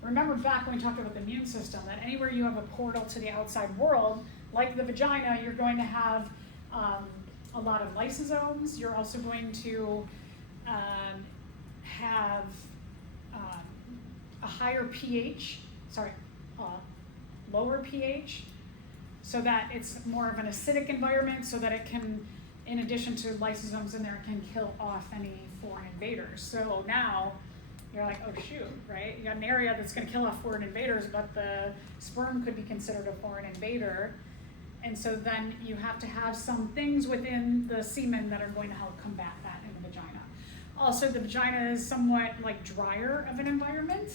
remember back when we talked about the immune system, that anywhere you have a portal to the outside world, like the vagina, you're going to have a lot of lysosomes. You're also going to have a higher pH, lower pH, so that it's more of an acidic environment, so that it can, in addition to lysosomes in there, it can kill off any foreign invaders. So now you're like, oh shoot, right? You got an area that's going to kill off foreign invaders, but the sperm could be considered a foreign invader. And so then you have to have some things within the semen that are going to help combat that in the vagina. Also, the vagina is somewhat like drier of an environment,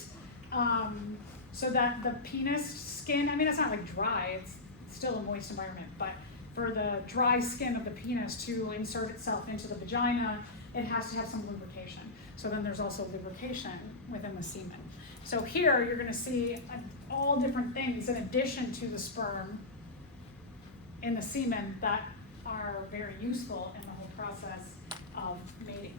so that the penis skin, I mean, it's not like dry, it's still a moist environment, but for the dry skin of the penis to insert itself into the vagina, it has to have some lubrication. So then there's also lubrication within the semen. So here you're gonna see all different things in addition to the sperm in the semen that are very useful in the whole process of mating.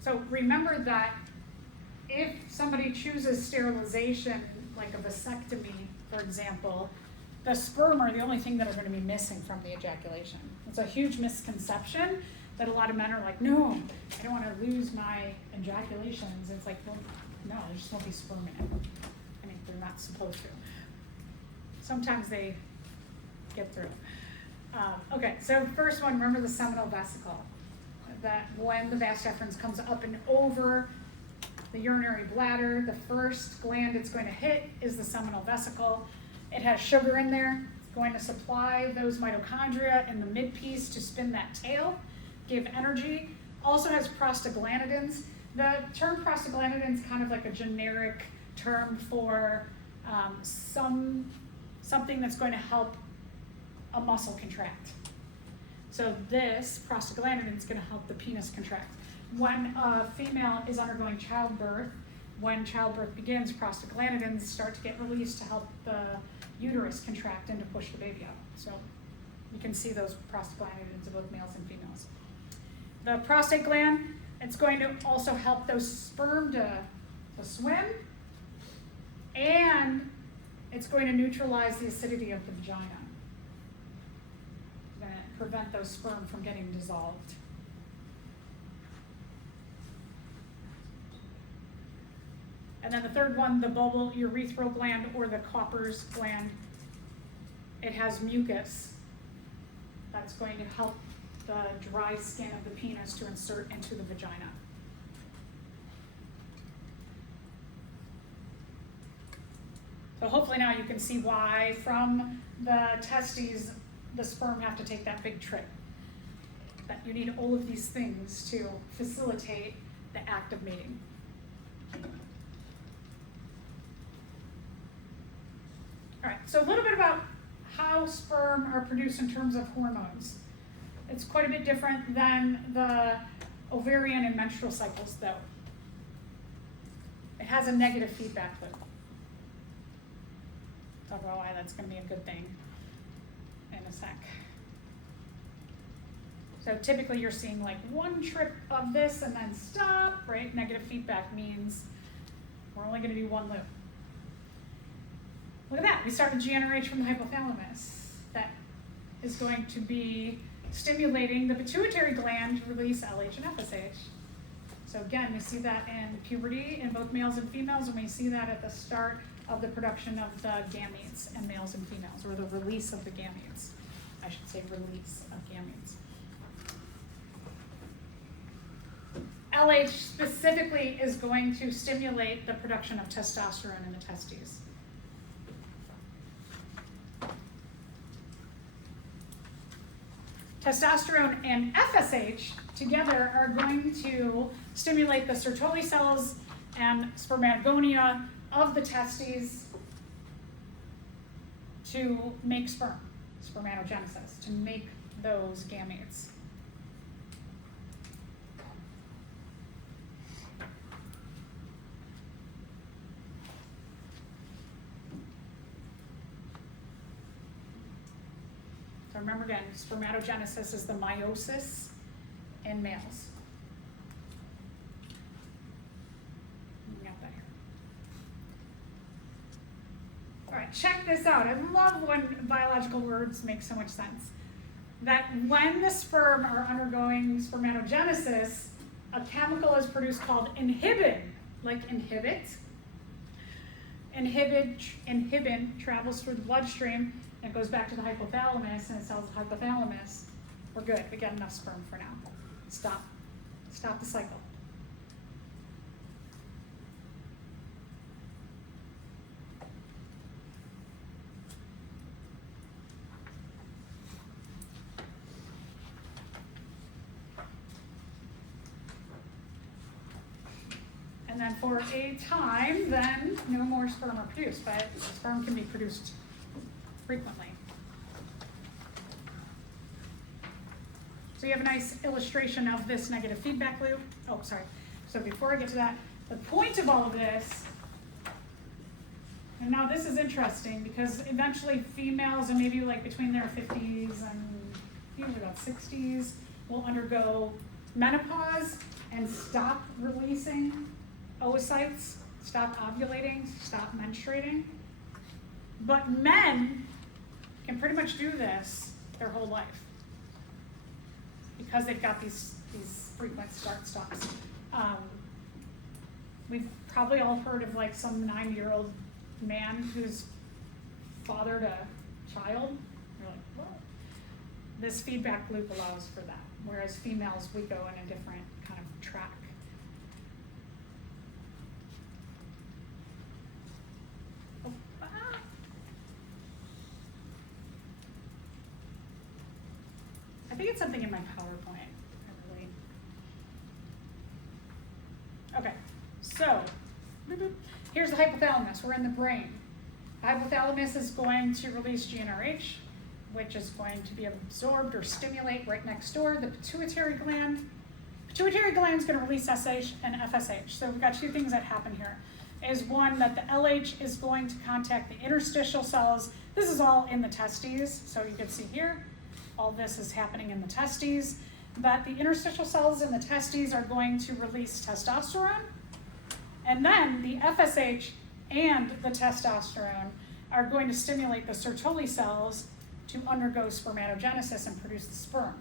So remember that if somebody chooses sterilization, like a vasectomy, for example, the sperm are the only thing that are going to be missing from the ejaculation. It's a huge misconception that a lot of men are like, no, I don't want to lose my ejaculations. It's like, well, no, there just won't be sperm in it. I mean, they're not supposed to. Sometimes they get through. Okay, so first one, remember the seminal vesicle. That when the vas deferens comes up and over the urinary bladder, the first gland it's going to hit is the seminal vesicle. It has sugar in there. It's going to supply those mitochondria in the midpiece to spin that tail, give energy. Also has prostaglandins. The term prostaglandin is kind of like a generic term for something that's going to help a muscle contract. So this prostaglandin is going to help the penis contract. When a female is undergoing childbirth, when childbirth begins, prostaglandins start to get released to help the uterus contract and to push the baby out. So you can see those prostaglandins in both males and females. The prostate gland, it's going to also help those sperm to swim, and it's going to neutralize the acidity of the vagina. It's going to prevent those sperm from getting dissolved. And then the third one, the bulbal urethral gland or the Copper's gland, it has mucus that's going to help the dry skin of the penis to insert into the vagina. So hopefully now you can see why from the testes the sperm have to take that big trip. That you need all of these things to facilitate the act of mating. All right, so a little bit about how sperm are produced in terms of hormones. It's quite a bit different than the ovarian and menstrual cycles, though. It has a negative feedback loop. Talk about why that's going to be a good thing in a sec. So typically you're seeing like one trip of this and then stop, right? Negative feedback means we're only going to do one loop. Look at that, we start with GnRH from the hypothalamus. That is going to be stimulating the pituitary gland to release LH and FSH. So again, we see that in puberty in both males and females, and we see that at the start of the production of the gametes in males and females, or the release of the gametes. I should say release of gametes. LH specifically is going to stimulate the production of testosterone in the testes. Testosterone and FSH together are going to stimulate the Sertoli cells and spermatogonia of the testes to make sperm, spermatogenesis, to make those gametes. So remember again, spermatogenesis is the meiosis in males. We got that here. All right, check this out. I love when biological words make so much sense. That when the sperm are undergoing spermatogenesis, a chemical is produced called inhibin, like inhibit. Inhibin travels through the bloodstream and it goes back to the hypothalamus and it tells the hypothalamus, we're good, we got enough sperm for now. Stop the cycle. And then for a time, then no more sperm are produced, but sperm can be produced frequently. So you have a nice illustration of this negative feedback loop. Oh, sorry. So before I get to that, the point of all of this, and now this is interesting because eventually females, and maybe like between their 50s and usually about 60s, will undergo menopause and stop releasing oocytes, stop ovulating, stop menstruating. But men can pretty much do this their whole life because they've got these frequent start-stops. We've probably all heard of like some 9-year-old man who's fathered a child. You're like, what? This feedback loop allows for that, whereas females, we go in a different kind of track. think it's something in my PowerPoint. I really- Okay, so here's the hypothalamus. We're in the brain. The hypothalamus is going to release GnRH, which is going to be absorbed or stimulate right next door. The pituitary gland. Pituitary gland is going to release SH and FSH. So we've got two things that happen here. Is one that the LH is going to contact the interstitial cells. This is all in the testes, so you can see here, all this is happening in the testes. But the interstitial cells in the testes are going to release testosterone, and then the FSH and the testosterone are going to stimulate the Sertoli cells to undergo spermatogenesis and produce the sperm.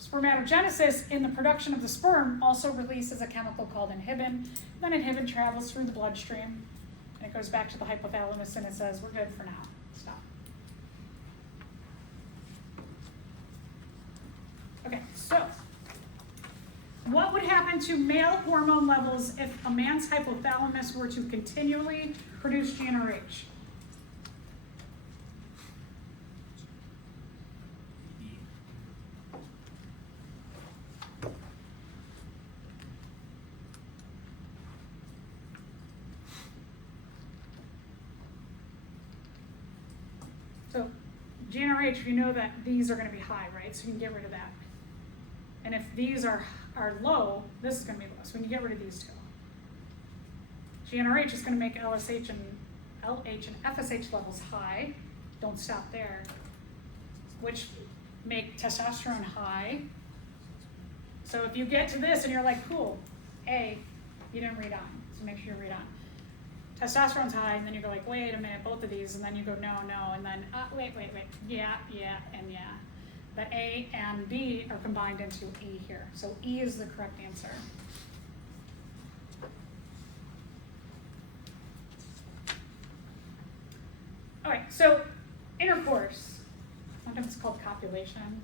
Spermatogenesis in the production of the sperm also releases a chemical called inhibin. Then inhibin travels through the bloodstream, and it goes back to the hypothalamus, and it says, we're good for now, stop. Okay, so what would happen to male hormone levels if a man's hypothalamus were to continually produce GnRH? So GnRH, you know that these are going to be high, right? So you can get rid of that. And if these are low, this is going to be low. So when you get rid of these two. GnRH is going to make LH and FSH levels high. Don't stop there. Which make testosterone high. So if you get to this and you're like, cool, A, you didn't read on. So make sure you read on. Testosterone's high, and then you go like, wait a minute, both of these, and then you go, no, and then, wait, yeah, and yeah. But A and B are combined into E here. So E is the correct answer. All right, so intercourse, sometimes it's called copulation,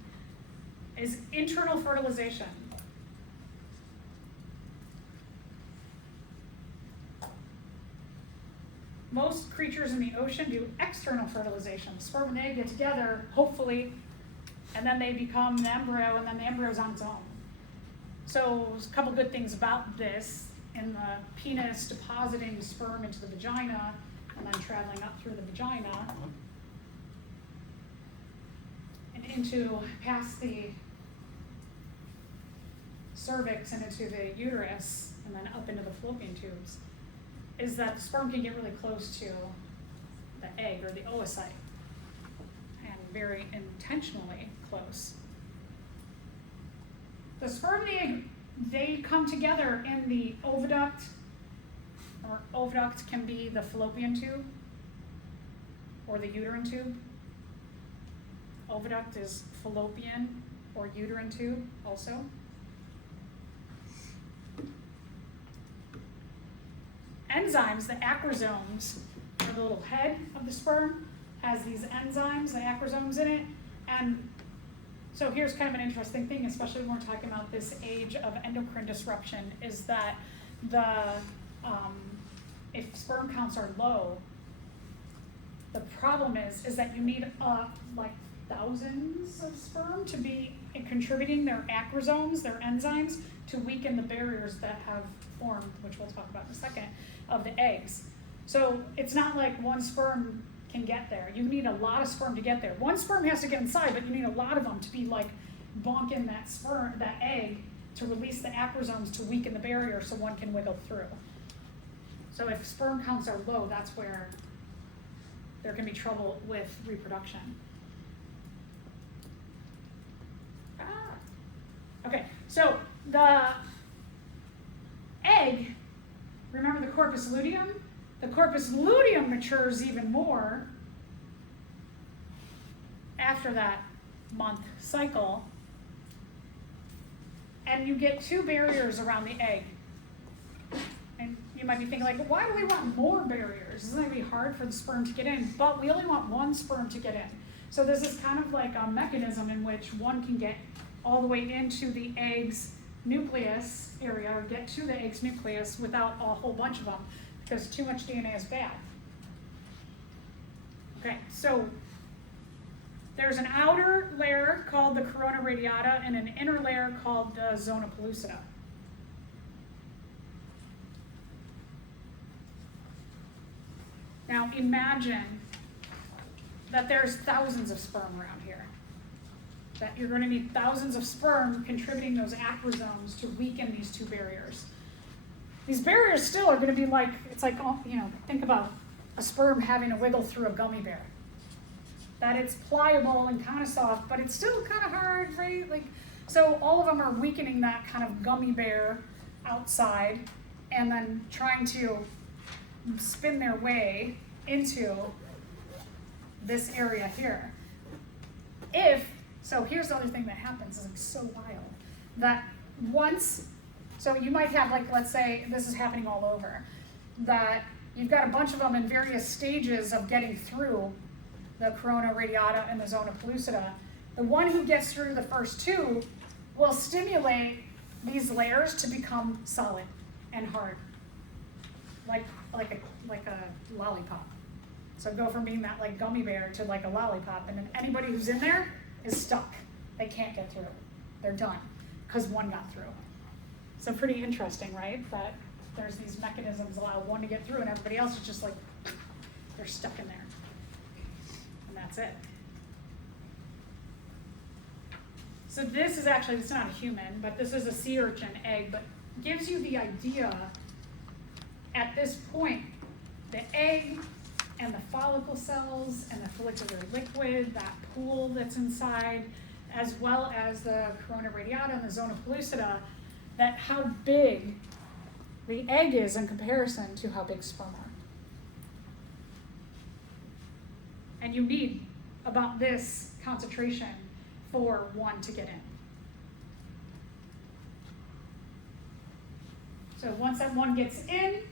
is internal fertilization. Most creatures in the ocean do external fertilization. The sperm and the egg get together, hopefully, and then they become the embryo, and then the embryo's on its own. So there's a couple good things about this. In the penis depositing the sperm into the vagina, and then traveling up through the vagina, and into past the cervix and into the uterus, and then up into the fallopian tubes, is that the sperm can get really close to the egg or the oocyte, and very intentionally close. The sperm and the egg, they come together in the oviduct, or oviduct can be the fallopian tube or the uterine tube. Oviduct is fallopian or uterine tube also. Enzymes, the acrosomes, are the little head of the sperm, has these enzymes, the acrosomes in it. And so here's kind of an interesting thing, especially when we're talking about this age of endocrine disruption, is that if sperm counts are low, the problem is that you need like thousands of sperm to be contributing their acrosomes, their enzymes, to weaken the barriers that have formed, which we'll talk about in a second, of the eggs. So it's not like one sperm can get there. You need a lot of sperm to get there. One sperm has to get inside, but you need a lot of them to be like bonking that egg to release the acrosomes to weaken the barrier so one can wiggle through. So if sperm counts are low, that's where there can be trouble with reproduction. Okay, so the egg, remember the corpus luteum? The corpus luteum matures even more after that month cycle, and you get two barriers around the egg. And you might be thinking like, why do we want more barriers? Isn't it going to be hard for the sperm to get in? But we only want one sperm to get in. So this is kind of like a mechanism in which one can get all the way into the egg's nucleus area, or get to the egg's nucleus without a whole bunch of them, because too much DNA is bad. Okay, so There's an outer layer called the corona radiata and an inner layer called the zona pellucida. Now imagine that there's thousands of sperm around here. That you're going to need thousands of sperm contributing those acrosomes to weaken these two barriers. These barriers still are going to be like, it's like, think about a sperm having to wiggle through a gummy bear. That it's pliable and kind of soft, but it's still kind of hard, right? Like, so all of them are weakening that kind of gummy bear outside and then trying to spin their way into this area here. So here's the other thing that happens, is like so wild, that so you might have, like, let's say this is happening all over, that you've got a bunch of them in various stages of getting through the corona radiata and the zona pellucida. The one who gets through the first two will stimulate these layers to become solid and hard, like a lollipop. So go from being that like gummy bear to like a lollipop, and then anybody who's in there is stuck. They can't get through. They're done because one got through. So pretty interesting, right? That there's these mechanisms allow one to get through and everybody else is just like, they're stuck in there. And that's it. So this is actually, it's not a human, but this is a sea urchin egg, but gives you the idea at this point, the egg and the follicle cells and the follicular liquid, that pool that's inside, as well as the corona radiata and the zona pellucida, that how big the egg is in comparison to how big sperm are. And you need about this concentration for one to get in. So once that one gets in,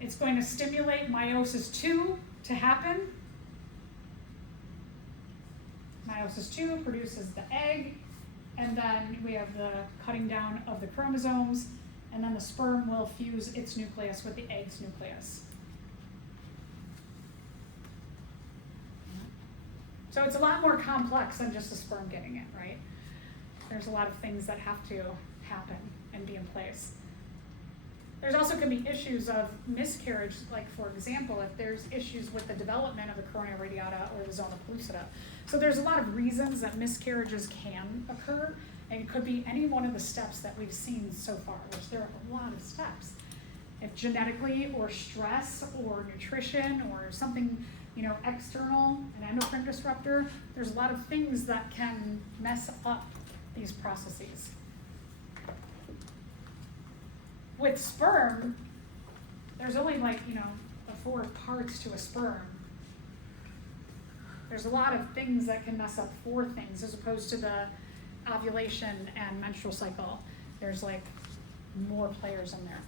it's going to stimulate meiosis 2 to happen. Meiosis 2 produces the egg, and then we have the cutting down of the chromosomes, and then the sperm will fuse its nucleus with the egg's nucleus. So it's a lot more complex than just the sperm getting it, right? There's a lot of things that have to happen and be in place. There's also going to be issues of miscarriage, like for example, if there's issues with the development of the corona radiata or the zona pellucida. So there's a lot of reasons that miscarriages can occur, and it could be any one of the steps that we've seen so far, which there are a lot of steps. If genetically or stress or nutrition or something, external, an endocrine disruptor, there's a lot of things that can mess up these processes. With sperm, there's only the 4 parts to a sperm. There's a lot of things that can mess up 4 things as opposed to the ovulation and menstrual cycle. There's more players in there.